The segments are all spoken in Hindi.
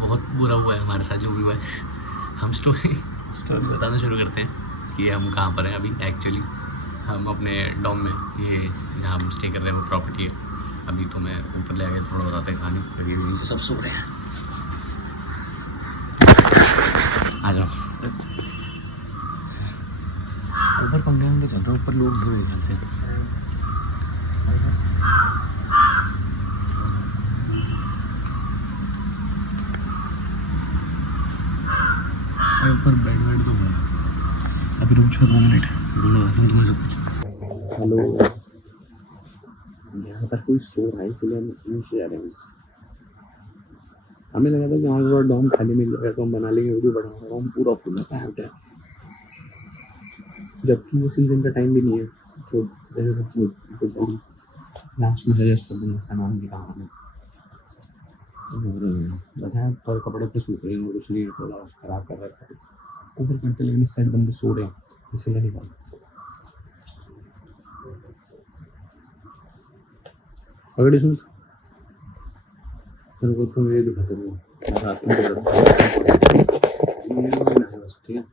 बहुत बुरा हुआ है हमारे साथ जो भी हुआ है। हम स्टोरी बताना शुरू करते हैं कि हम कहाँ पर हैं अभी। एक्चुअली हम अपने डॉम में, ये जहाँ हम स्टे कर रहे हैं वो प्रॉपर्टी है। अभी तो मैं ऊपर ले आके थोड़ा बताते हैं कहानी। नीचे सब सो रहे हैं, आ जाओ ऊपर। पंखे वंखे चल रहे, ऊपर लोग ढूंढ ध्यान से। ऊपर बेड वेड तो है। अभी रुक जाओ 2 मिनट, ढूंढो तुम्हें सब कुछ। हेलो, यहाँ पर कोई सो रहा है इसलिए हम नीचे जा रहे हैं। हमें लगा था कि हमारा थोड़ा डॉम खाली मिल जाएगा तो हम बना लेंगे वीडियो, बड़ा डॉम पूरा फुल है, जबकि ये सीजन का टाइम भी नहीं है। तो लास्ट में सजेस्ट कर दूँगा सामान की कहाँ है। बस है थोड़े कपड़े पे सूख रहे हैं, इसलिए थोड़ा खराब कर रहा है ऊपर करते, लेकिन इस साइड बंदे सो रहे हैं इसलिए नहीं करना। अगर इसमें मेरे को तो ये दिखाते हैं रात में बस, ठीक है।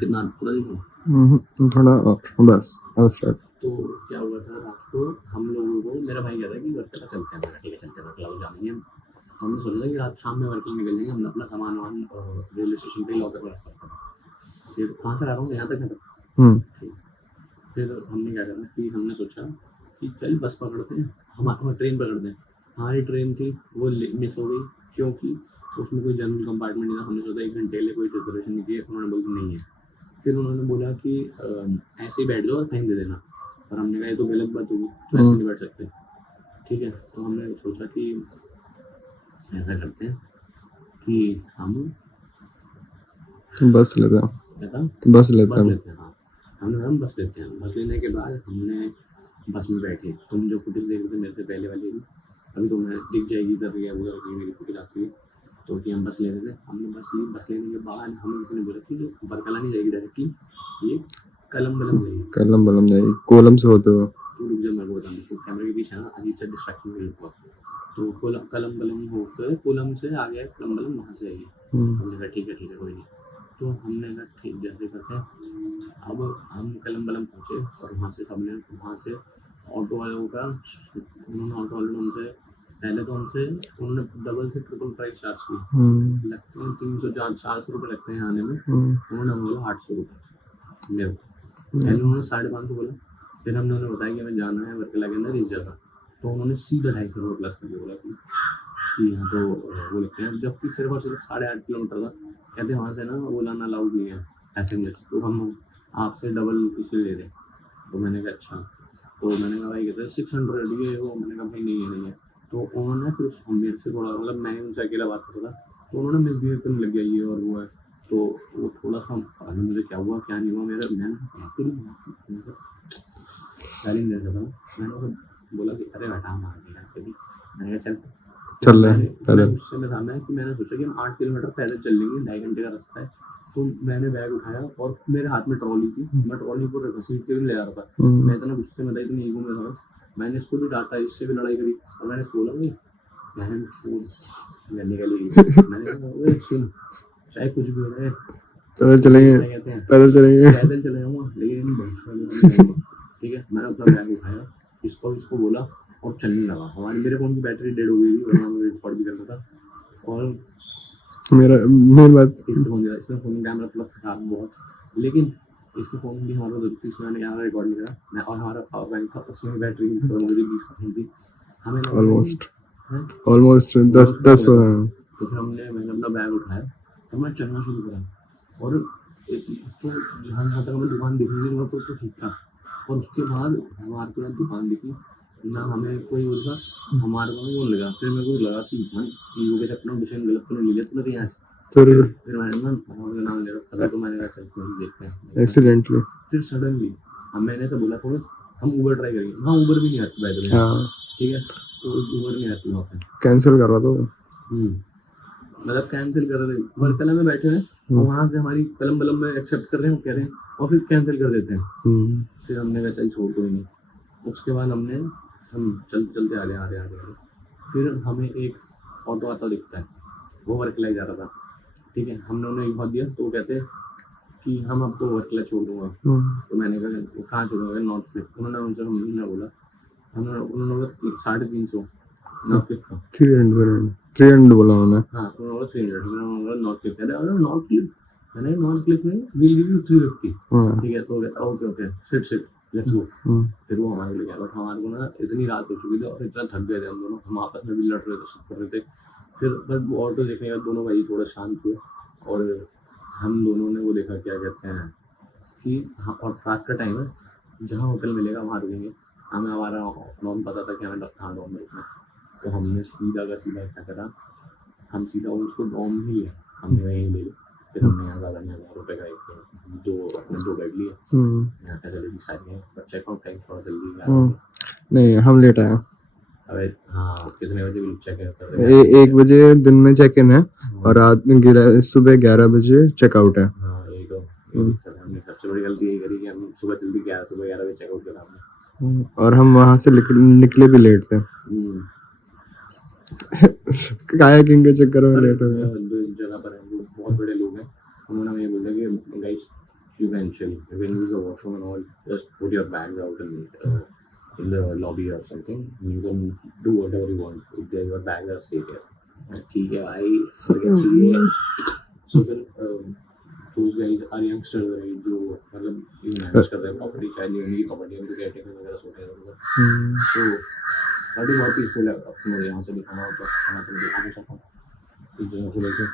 कितना पूरा दिखा थोड़ा बस स्टार्ट। तो क्या हुआ था रात को, हम लोगों को मेरा भाई कहता है कि वर्कला चलते हैं। ठीक है चलते हैं, वर्कला को जाएंगे हम। हमने सोचा कि रात शाम में वर्कला निकल जाएंगे। हमने अपना सामान वामान रेलवे स्टेशन पे लॉकर में रखा था। फिर कहाँ से आ रहा हूँ, यहाँ तक है। फिर हमने क्या करना कि हमने सोचा कि चल बस पकड़ते हैं, हम ट्रेन पकड़ते हैं। हमारी ट्रेन थी वो मिस हो गई, क्योंकि उसमें कोई जनरल कंपार्टमेंट नहीं था। हमने सोचा 1 घंटे लिए कोई रिजर्वेशन नहीं की, उन्होंने बोला नहीं है। फिर उन्होंने बोला कि ऐसे ही बैठ जाओ और फाइन दे देना। और हमने कहा ये तो गलत बात होगी, तो ऐसे नहीं बैठ सकते। ठीक है, तो हमने सोचा कि ऐसा करते हैं कि हम बस लेते हैं। बस लेते हैं हाँ। हम बस लेते हैं। बस लेने के बाद हमने बस में बैठे। तुम जो फुटेज देख रहे थे मेरे से पहले वाली भी, अभी तो मैं दिख जाएगी इधर या उधर कहीं मेरी फुटेज आती है। तो कि हम बस ले रहे थे, हमने बस ली। बस लेने के बाद हमें किसी ने बोला कि जो बरकला नहीं जाएगी डायरेक्टली, ये कलम बलम जाएगी। कलम बलम जाएगी, कोलम से होते हुए। तो रुक जा मैं बताऊँ, तो कैमरे के पीछे ना अजीब सा डिस्ट्रैक्शन हो रहा। तो कलम बलम होकर कोलम से आ गया, कलम बलम वहाँ से आएगी। हमने कहा ठीक है कोई नहीं। तो हमने कहा ठीक जैसे करते हैं। अब हम कलम बलम पहुँचे और वहाँ से सबने वहाँ से ऑटो वालों का, उन्होंने ऑटो वालों ने हमसे पहले तो उन्होंने डबल से ट्रिपल प्राइस चार्ज की। लगते हैं 300-400 रुपये लगते हैं आने में। उन्होंने बोला 800 रुपये मेरे को। पहले उन्होंने 550 बोला। फिर हमने उन्हें बताया कि हमें जाना है वर्कला के अंदर इस जगह। तो उन्होंने सीधा 250 रुपये प्लस करके बोला कि यहाँ तो वो लिखते हैं, जबकि सिर्फ और सिर्फ 8.5 किलोमीटर था। कहते वहाँ से ना वो लाना अलाउड नहीं है पैसेंजर्स, तो हम आपसे डबल इसलिए ले रहे। तो मैंने कहा अच्छा। तो मैंने कहा भाई कहते हैं 600 ये वो। मैंने कहा भाई नहीं है। तो उन्होंने फिर मेरे से थोड़ा, मतलब मैं उनसे अकेला बात करता था, तो उन्होंने मिसबिहेव करने लग गया ये और वो है। तो वो थोड़ा सा मुझे क्या हुआ क्या नहीं हुआ, मैंने गाली दे रहा था। मैंने बोला कि अरे हटा मार दिया कभी। मैंने कहा चल पैदल। गुस्से में था मैं कि मैंने सोचा कि हम 8 किलोमीटर पैदल चल लेंगे, 2.5 घंटे का रास्ता है। तो मैंने बैग उठाया और मेरे हाथ में ट्रॉली थी, मैं ट्रॉली को घसीट के ले आ रहा था। मैं इतना गुस्से में था, इतनी ईगो में था। मैंने इसको भी डांटा, इससे भी लड़ाई करी। और मैंने इसको बोला मैंने सुन चाहे कुछ भी हो जाए पैदल चलेंगे, पैदल चले जाऊँगा, लेकिन ठीक है। मैंने अपना बैग उठाया, इसको बोला और चलने लगा। हमारी मेरे फ़ोन की बैटरी डेड हो गई थी, वरना मैं रिकॉर्ड भी करता था। और मेरा मेन बात इसके फ़ोन कैमरा थोड़ा खराब बहुत, लेकिन इसके फ़ोन भी हमारे ज़रूरत थी, इसमें मैंने कैमरा रिकॉर्ड नहीं करा। मैं और हमारा पावर बैंक था, उसमें बैटरी मुझे 20% थी। हमें ऑलमोस्ट 10। तो फिर मैंने अपना बैग उठाया और मैं चलना शुरू करा। और तो जहाँ तक हमें दुकान दिख रही थी वहाँ तो ठीक था। और उसके बाद हमारे को ना दुकान दिखी ना, हमें कोई बोलता हमारे को वो लगा। फिर मेरे को लगा कि वीवो के चक्कर में डिसीजन गलत तो नहीं लिया तूने यहाँ से। फिर मैंने ना नाम ले रखा था, तो मैंने कहा चल कोई देखते हैं एक्सीडेंटली। फिर सडनली मैंने ऐसा बोला फोन हम ऊबर ट्राई करेंगे। हाँ ऊबर भी नहीं आती बाय द वे, ठीक है। तो ऊबर नहीं आती वहाँ पे, कैंसिल कर रहा था। मतलब कैंसिल कर रहे थे, वर्कला में बैठे हैं और वहाँ से हमारी कलम बलम में एक्सेप्ट कर रहे हैं, कह रहे हैं और फिर कैंसिल कर देते हैं। फिर हमने कहा चल छोड़ कोई नहीं। उसके बाद हम चलते आ रहे। फिर हमें एक ऑटो आता दिखता है, वो वर्कला जा रहा था, ठीक है। हमने उन्हें एक बहुत दिया तो वो कहते कि हम आपको वर्कला छोड़ दूंगा। तो मैंने कहा कहाँ छोड़ूंगा, नॉर्थ क्लिफ। उन्होंने उनसे हमने बोला, उन्होंने बोला 350 नॉर्थ क्लिफ का 300 बोला उन्होंने। हाँ, उन्होंने बोला 300, उन्होंने बोला नॉर्थ क्लिफ। अरे नॉर्थ क्लिफ, मैंने नॉर्थ क्लिफ में विल गिव यू 350, ठीक है। तो okay okay sit let's go. फिर वो हमारे लिए गया, बट हमारे को ना इतनी रात हो चुकी थी और इतना थक गए थे हम दोनों, हम आपस में भी लड़ रहे थे, सब कर रहे थे। फिर बस ऑटो देखने का दोनों भाई थोड़ा शांत हुए और हम दोनों ने वो देखा, क्या कहते हैं कि हाँ, और रात का टाइम है, जहाँ होटल मिलेगा वहाँ रुकेंगे। हमें हमारा डॉम पता था कि हमें कहाँ डॉम मिलना है, तो हमने सीधा का सीधा क्या करा, हम सीधा उसको डॉम ही लिया, हमने वहीं ले लिया। फिर हमने यहाँ ज़्यादा नहीं, 1000 रुपये का एक दो बेड लिए, यहाँ फैसिलिटी सारी है, पर चेकआउट टाइम थोड़ा जल्दी गया। नहीं हम लेट आए। अबे हाँ, कितने बजे भी चेक इन करते हैं? 1 बजे दिन में चेक इन है और रात में सुबह 11 बजे चेकआउट है। हाँ यही तो दिक्कत है, हमने सबसे बड़ी गलती यही करी कि हम सुबह 11 बजे चेकआउट करा हमने, और हम वहाँ से निकले भी लेट थे। कायाकिंग के चक्कर में लेट हो गए। जो जगह पर है वो बहुत बड़े लोग हैं, उन्होंने हमें बोला कि guys you can chill when you use the washroom and all, just put your bags out in the lobby or something, you can do whatever you want, if your bags are safe. Yes, ठीक है भाई, चाहिए। So फिर those guys are youngsters, right, जो मतलब ये मैनेज कर रहे हैं प्रॉपर्टी, शायद उनकी प्रॉपर्टी उनको केयरटेकर वगैरह सोते हैं। So बड़ी बहुत पीसफुल है। अब मुझे यहाँ से दिखाना हो तो खाना तो दिखा नहीं सकता इस जगह को लेकर।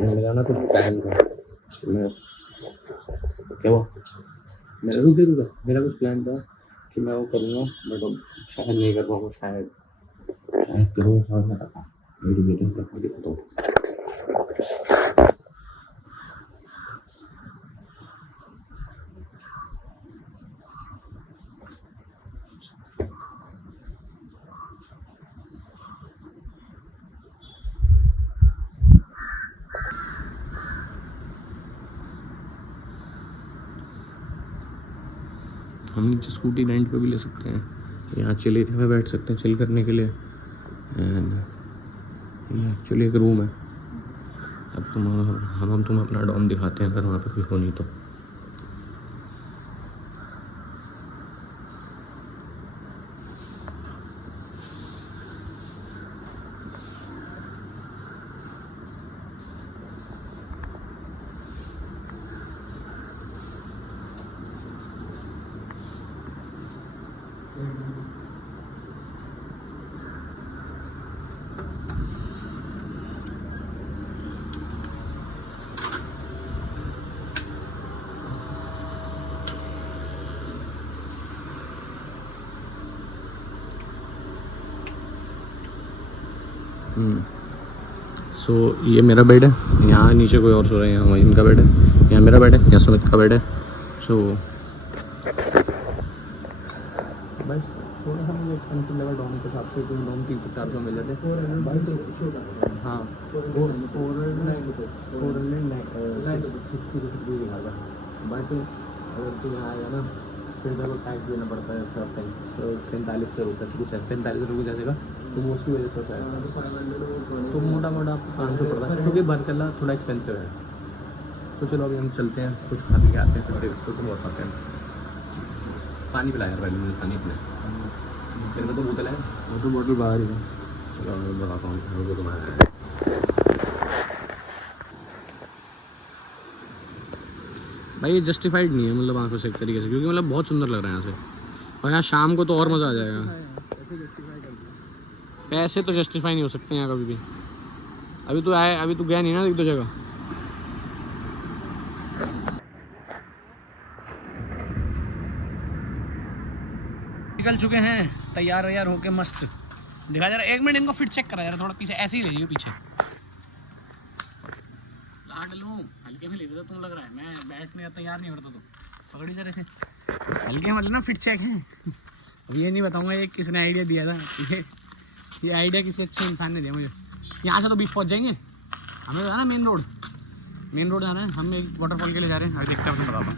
मेरा ना कुछ प्लान था, मैं क्या हुआ, मेरा कुछ प्लान था कि मैं वो करूँगा, बट अब शायद नहीं कर पाऊँगा, शायद करूँ, और मैं पता मेरी मीटिंग करके दिखाता हूँ। हम नीचे स्कूटी रेंट पे भी ले सकते हैं, यहाँ चिल एरिया में बैठ सकते हैं चिल करने के लिए। एंड ये एक्चुअली एक रूम है। अब तुम्हें अपना डॉम दिखाते हैं अगर वहाँ पे कोई हो नहीं तो। सो ये मेरा बेड है, यहाँ नीचे कोई और सो रहा है, यहाँ वहीं इनका बेड है, यहाँ मेरा बेड है, यहाँ सुमित का बेड है। सो बस थोड़ा सा मुझे एक्सपेंसिव लगा डॉम के हिसाब से, क्योंकि डॉम 300-400 मिल जाते हैं। हाँ 460 दिखा था, बट अगर तो यहाँ आएगा ना फिर मेरे को टैक्स देना पड़ता है 45 रुपये से कुछ है, 45 रुपये जैसे का, तो वो उसकी वजह से होता है। तो मोटा मोटा आपको 500 पड़ता है, क्योंकि बरकला थोड़ा एक्सपेंसिव है। तो चलो अभी हम चलते हैं, कुछ खा पी के आते हैं, फिर देखते तो बहुत आते हैं। पानी पिलाया यार पहले मुझे, पानी पिलाया, फिर में तो बोतल है, वो तो बोतल बाहर ही है। चलो मैं बताता हूँ मुझे तुम्हारे। भाई ये जस्टिफाइड नहीं है मतलब आंखों से एक तरीके से, क्योंकि मतलब बहुत सुंदर लग रहा है यहाँ से, और यहाँ शाम को तो और मज़ा आ जाएगा। पैसे तो जस्टिफाई नहीं हो सकते यहाँ कभी भी। अभी तो आए, अभी तो गया नहीं ना एक दो जगह। निकल चुके हैं तैयार वैयार होके मस्त। दिखा जरा, 1 मिनट इनको फिट चेक करा यार, थोड़ा पीछे ऐसे ही रहिए पीछे। लाड लूँ हल्के में ले देता, तुम लग रहा है मैं बैठने का तैयार नहीं करता, तो पकड़ी जरा से हल्के मतलब ना फिट चेक है। अब ये नहीं बताऊंगा ये किसने आइडिया दिया था, ये आइडिया किसी अच्छे इंसान ने दिया मुझे। यहाँ से तो बीच पहुँच जाएंगे, हमें तो जाना मेन रोड जाना है, हम एक वाटरफॉल के लिए जा रहे हैं। अभी देखते हैं, तुम्हें बताता हूँ।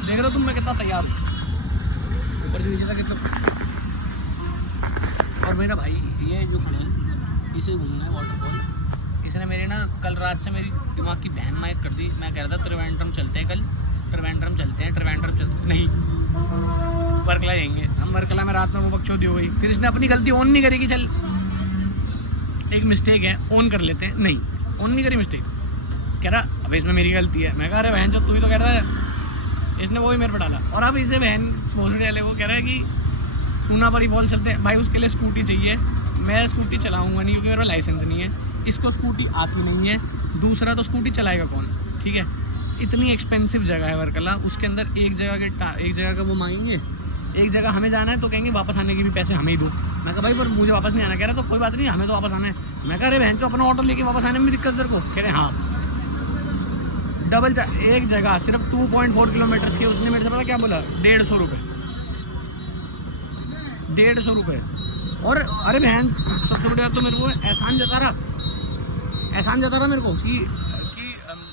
देख रहे हो तुम मैं कितना तैयार हूँ, ऊपर से नीचे तक कितना। और मेरा भाई ये जो खड़े हैं इसे घूमना है वाटरफॉल। इसने मेरी ना कल रात से मेरी दिमाग की बहन माइक कर दी। मैं कह रहा था त्रिवेंद्रम चलते हैं, कल त्रिवेंद्रम चलते हैं, नहीं वर्कला जाएंगे हम। वर्कला में रात में वो बकचोदी हो गई, फिर इसने अपनी गलती ऑन नहीं करेगी। चल एक मिस्टेक है, ऑन कर लेते हैं, नहीं ऑन नहीं करी मिस्टेक। कह रहा अब इसमें मेरी गलती है। मैं कह अरे बहन जो तू ही तो कह रहा है, इसने वो ही मेरे पर डाला। और अब इसे बहन भोसड़ी वाले को कह रहा है कि सोनापरी फॉल चलते हैं। भाई उसके लिए स्कूटी चाहिए, मैं स्कूटी चलाऊंगा नहीं क्योंकि मेरा लाइसेंस नहीं है, इसको स्कूटी आती नहीं है, दूसरा तो स्कूटी चलाएगा कौन, ठीक है। इतनी एक्सपेंसिव जगह है वर्कला, उसके अंदर एक जगह का वो मांगेंगे, एक जगह हमें जाना है तो कहेंगे वापस आने के भी पैसे हमें ही दो। मैं कहा भाई पर मुझे वापस नहीं आना। कह रहा तो कोई बात नहीं, हमें तो वापस आना है। मैं कह रहे बहन तो अपना ऑटो लेके वापस आने में दिक्कत तेरे को। कह रहे हाँ एक जगह सिर्फ 2.4 किलोमीटर की। उसने मेरे से पता क्या बोला, 150 रुपये। और अरे बहन सबसे बढ़िया तो मेरे को एहसान जता रहा मेरे को कि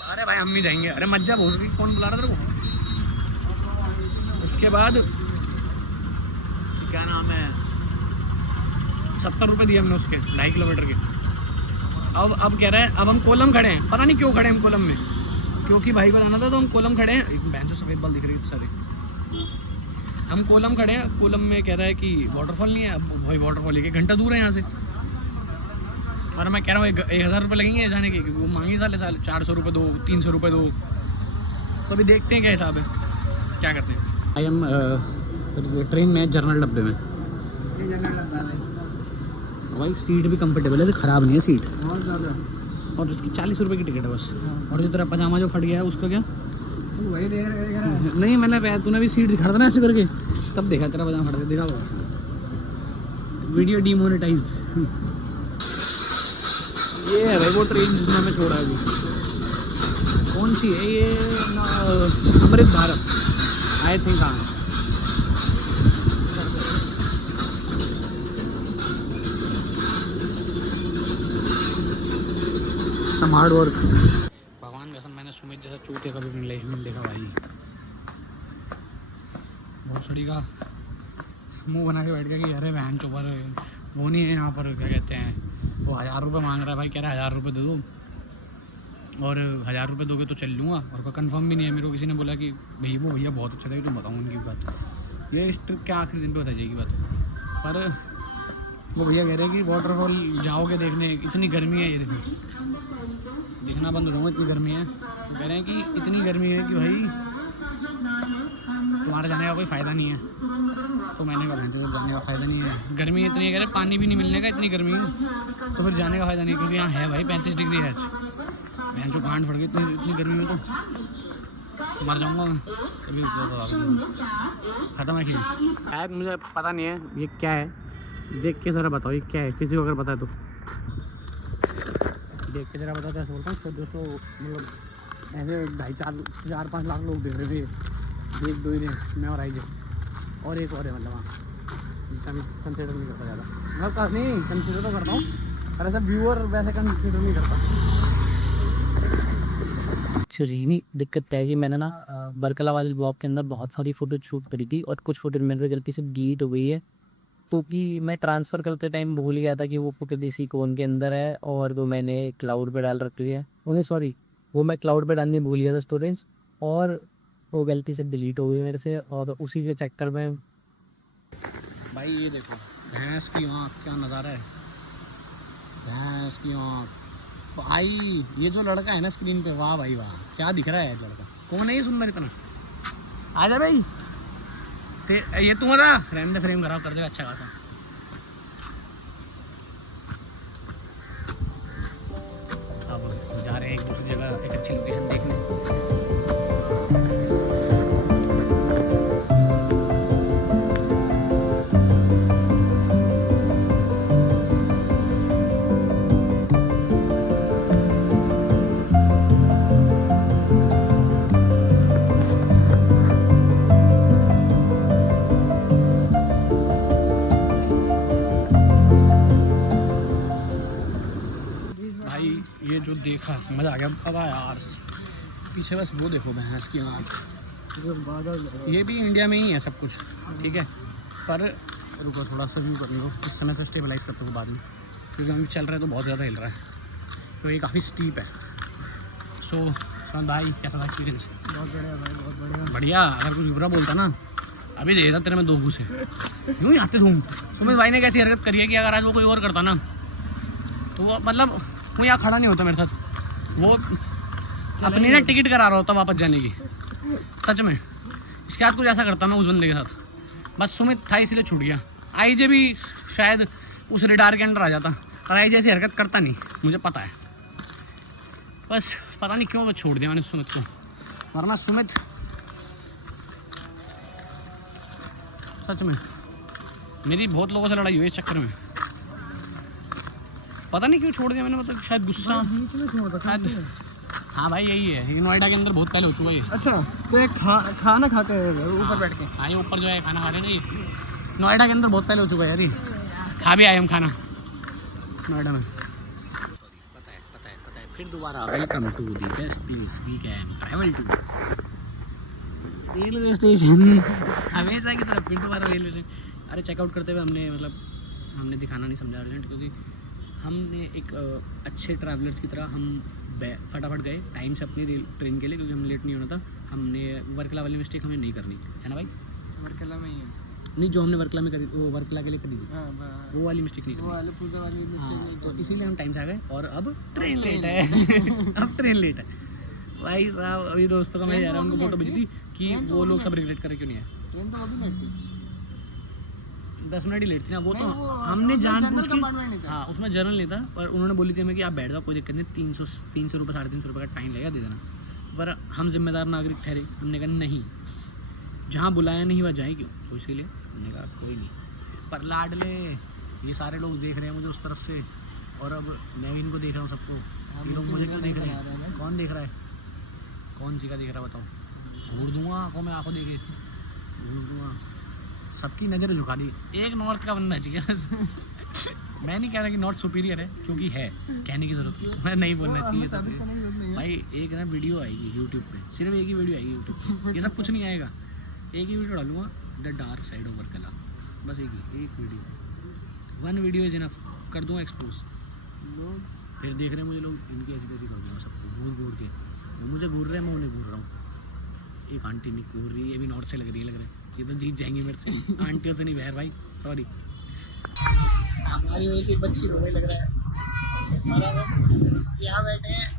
अरे भाई हम नहीं जाएंगे। अरे मज्जा बोल रही, कौन बुला रहा तेरे को। उसके बाद क्या नाम है, 70 रुपये दिए हमने उसके 2.5 किलोमीटर के। अब कह रहा है अब हम कोलम खड़े हैं, पता नहीं क्यों खड़े हैं हम कोलम में, क्योंकि भाई को जाना था तो हम कोलम खड़े हैं। बहन जो सफ़ेद बाल दिख रही है सारी, हम कोलम खड़े हैं। कोलम में कह रहा है कि वाटरफॉल नहीं है। अब भाई वाटरफॉल 1 घंटा दूर है यहाँ से, और मैं कह रहा हूँ 1000 रुपये लगेंगे जाने के, क्योंकि वो मांगी साल 400 रुपये दो, 300 रुपये दो। तो अभी देखते हैं क्या हिसाब है, क्या करते हैं। भाई हम ट्रेन में जनरल डब्बे में, भाई सीट भी कंफर्टेबल है, ख़राब नहीं है सीट बहुत ज़्यादा। और उसकी 40 रुपये की टिकट है बस। और जो तेरा पजामा जो फट गया है उसका क्या, वही नहीं मैंने तूने भी सीट दिखा था ना ऐसे करके, तब देखा तेरा पजामा फट गया, देखा वीडियो डीमोनेटाइज। ये है भाई वो ट्रेन जिसमें हमें छोड़ा है अभी। कौन सी है ये, अमृत भारत आई थिंक। हाँ सम हार्ड वर्क। भगवान कसम मैंने सुमित जैसा चूते कभी नहीं देखा भाई। भोसड़ी का मुंह बना के बैठ गया कि अरे बहन चौपर वो नहीं है यहाँ पर, क्या कहते हैं वो 1000 रुपये मांग रहा है। भाई कह रहा है 1000 रुपये दे दो, और 1000 रुपये दोगे तो चल लूँगा। और कोई कंफर्म भी नहीं है। मेरे को किसी ने बोला कि भैया बहुत अच्छा लगे, तुम बताओ उनकी बात, ये इस ट्रिप के आखिरी दिन पे बताई जाएगी बात। पर वो भैया कह रहे हैं कि वाटरफॉल जाओगे देखने, इतनी गर्मी है, ये देखना बंद हो, इतनी गर्मी है। तो कह रहे हैं कि इतनी गर्मी है कि भाई तुम्हारा जाने का कोई फ़ायदा नहीं है। तो मैंने कहा जब जाने का फ़ायदा नहीं है, गर्मी इतनी है, कह रहे पानी भी नहीं मिलने का, इतनी गर्मी है, तो फिर जाने का फ़ायदा नहीं है। क्योंकि यहाँ है भाई 35 डिग्री है आज, मैं जो गांड फट गई इतनी गर्मी में, तो मर जाऊँगा मैं कभी। ख़त्म है खेल। शायद मुझे पता नहीं है ये क्या है, देख के ज़रा बताओ ये क्या है, किसी को अगर पता है तो देख के ज़रा बताते हैं। बोलता हूँ 100-200 मतलब ऐसे 2.5-4-5 लाख लोग देख रहे थे, एक दो ही ने, मैं और आई जी और एक और है, मतलब हाँ कंसिडर नहीं करता ज़्यादा, मतलब नहीं कंसिडर तो करता हूँ, पर ऐसा व्यूअर वैसे कंसिडर नहीं करता। नहीं दिक्कत क्या है कि मैंने ना बरकला वाले ब्लॉग के अंदर बहुत सारी फ़ोटो शूट करी थी, और कुछ फ़ोटो मेरे गलती से डिलीट हो गई है, क्योंकि मैं ट्रांसफ़र करते टाइम भूल गया था कि वो फ़ोटो किसी कोन के अंदर है, और वो मैंने क्लाउड पे डाल रखी है। उन्हें सॉरी, वो मैं क्लाउड पे डालने भूल गया था स्टोरेज, और वो गलती से डिलीट हो गई मेरे से, और उसी के चक्कर में। भाई ये देखो भैंस की आँख, क्या नज़ारा है, भैंस की आँख। भाई ये जो लड़का है ना स्क्रीन पे, वाह भाई वाह, क्या दिख रहा है लड़का, कौन है ये सुंदर इतना। आ जा भाई, ये तुम्हारा रहने फ्रेम खराब कर देगा अच्छा खासा। अब जा रहे हैं एक दूसरी जगह, एक अच्छी लोकेशन देखने। देखा, मज़ा आ गया। अब यार पीछे बस वो देखो भैंस की आँख। ये भी इंडिया में ही है सब कुछ, ठीक है, पर रुको थोड़ा सा व्यू कर लो, इस समय से स्टेबलाइज करते हो बाद में, क्योंकि हम चल रहे हैं तो बहुत ज़्यादा हिल रहा है, तो ये काफ़ी स्टीप है। सो सुमन भाई कैसा था एक्सपीरियंस? बहुत बढ़िया भाई, बहुत बढ़िया। बढ़िया। अगर कुछ बुरा बोलता ना अभी दे देता तेरे में 2 घूसे, यूँ ही आते घूम। सुमित भाई ने कैसी हरकत करी है कि अगर आज वो कोई और करता ना तो वो मतलब वो यहाँ खड़ा नहीं होता मेरे साथ, वो अपनी ना टिकट करा रहा होता वापस जाने की, सच में। इसके बाद कुछ ऐसा करता मैं उस बंदे के साथ, बस सुमित था इसलिए छूट गया। आईजे भी शायद उस रेडार के अंडर आ जाता, पर आईजे ऐसी हरकत करता नहीं, मुझे पता है। बस पता नहीं क्यों छोड़ दिया मैंने सुमित को, वरना सुमित सच में मेरी बहुत लोगों से लड़ाई हुई इस चक्कर में, पता नहीं क्यों छोड़ दिया मैंने, मतलब शायद गुस्सा शायद। हाँ भाई यही है, ये नोएडा के अंदर बहुत पहले हो चुका है ये। अच्छा, तो एक खाना खाते हैं ऊपर बैठ के? हाँ ये ऊपर जो है खाना खा रहे नहीं, नोएडा के अंदर बहुत पहले हो चुका है यार ये, खा भी आए हम खाना नोएडा में। पता है फिर दोबारा welcome to the best place we can travel to, railway station. हमेशा की तरफ फिर दोबारा रेलवे स्टेशन। अरे चेकआउट करते हुए हमने दिखाना नहीं समझा अर्जेंट, क्योंकि हमने एक अच्छे ट्रैवलर्स की तरह हम फटाफट गए टाइम से अपनी ट्रेन के लिए, क्योंकि हम लेट नहीं होना था। हमने वर्कला वाली मिस्टेक हमें नहीं करनी है ना भाई? वर्कला में ही है नहीं, जो हमने वर्कला में करी वो वर्कला के लिए करी थी, हाँ, वो वाली मिस्टेक नहीं वो करनी। वाले पूजा वाली मिस्टेक नहीं तो इसीलिए हम टाइम से आ गए, और अब ट्रेन लेट है। अब ट्रेन लेट है भाई साहब। अभी दोस्तों का मैं जा रहा हूँ, उनको फोटो भेजी थी कि वो लोग सब रिग्रेट करे क्यों नहीं आए। ट्रेन तो वो भी लेट थी, 10 मिनट ही लेट थी ना वो तो, नहीं, वो हमने जानबूझ के कंपार्टमेंट नहीं था। हाँ उसमें जर्नल नहीं था, और उन्होंने बोली थी हमें कि आप बैठ जाओ कोई दिक्कत नहीं, 300 रुपये 350 रुपये का फाइन लगेगा, दे देना। पर हम जिम्मेदार नागरिक ठहरे, हमने कहा नहीं, जहाँ बुलाया नहीं वह जाए क्यों, तो इसीलिए हमने कहा कोई नहीं। पर लाडले ये सारे लोग देख रहे हैं मुझे उस तरफ से, और अब मैं भी इनको देख रहा हूँ सबको, ये लोग मुझे क्यों देख रहे हैं? कौन देख रहा है? कौन सी का देख रहा है बताओ? घूर दूंगा आँखों में, आँखों देखे घूर दूंगा, सबकी नज़र झुका दी। एक नॉर्थ का बनना चाहिए। मैं नहीं कह रहा कि नॉर्थ सुपीरियर है, क्योंकि है, कहने की ज़रूरत नहीं, मैं नहीं बोलना चाहिए सब भाई। एक ना वीडियो आएगी यूट्यूब पे, सिर्फ एक ही वीडियो आएगी यूट्यूब पे, ये सब कुछ नहीं आएगा, एक ही वीडियो डालूंगा, the dark side of Varkala, बस एक वीडियो, 1 वीडियो इज इनफ, कर दूँगा एक्सपोज। फिर देख रहे हैं मुझे लोग, इनकी ऐसी तैसी कर दूँगा सबको घूर के, वो मुझे घूर रहे हैं, मैं उन्हें घूर रहा हूँ। एक आंटी नहीं घूर रही है, ये भी नॉर्थ से लग रही है, ये तो जीत जाएंगी मेरे से। आंटियों से नहीं बहर भाई, सॉरी, हमारी वजह से बच्ची रोने लग रहा है। और अब यहाँ बैठे हैं